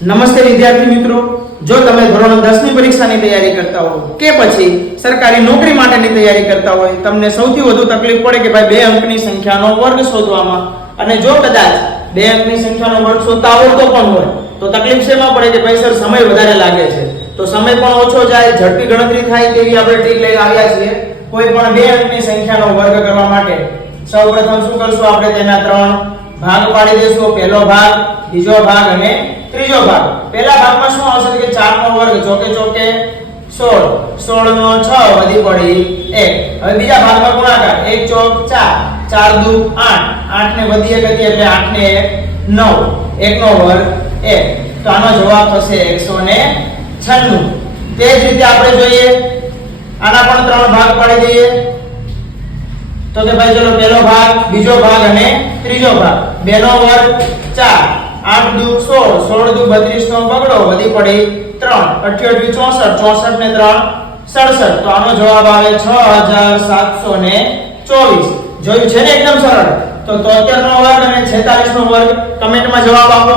નમસ્તે વિદ્યાર્થી મિત્રો, જો તમે ધોરણ 10 ની પરીક્ષાની તૈયારી કરતા હો કે પછી સરકારી નોકરી માટેની તૈયારી કરતા હોય, તમને સૌથી વધુ તકલીફ પડે કે ભાઈ બે અંકની સંખ્યાનો વર્ગ શોધવામાં, અને જો કદાચ બે અંકની સંખ્યાનો વર્ગ શોધતા આવડતો પણ હોય તો તકલીફ શેમાં પડે કે ભાઈ સર સમય વધારે લાગે છે, તો સમય પણ ઓછો જાય, ઝડપી ગણતરી થાય તેવી આપણે ટ્રીક લઈને આવ્યા છીએ. કોઈ પણ બે અંકની સંખ્યાનો વર્ગ કરવા માટે સૌપ્રથમ શું કરશું, આપણે તેના ત્રણ ભાગ પાડી દેશું. પહેલો ભાગ, બીજો ભાગ અને ત્રીજો ભાગ. પહેલા ભાગમાં શું આવશે કે 4 નો વર્ગ ચોકે ચોકે 16, 16 નો 6 વધી પડી 1. હવે બીજા ભાગમાં ગુણાકાર 1 ચોક 4, 4 દુ 8, 8 ને વધી 1 હતી એટલે 8 ને 1 9, 1 નો વર્ગ 1. તો આનો જવાબ થશે 196. તે જ રીતે આપણે જોઈએ આના પણ ત્રણ ભાગ પાડી દઈએ. તો કે ભાઈ ચલો પહેલો ભાગ, બીજો ભાગ અને ત્રીજો ભાગ. 2 નો વર્ગ 4, 8 દુ 16, 16 દુ 32 નો બગડો વધી પડી 3, 88 64, 64 ને 3 67. તો આનો જવાબ આવે 6724. જોયું છે ને, એકદમ સરળ. તો 73 નો વર્ગ અને 46 નો વર્ગ કમેન્ટમાં જવાબ આપો.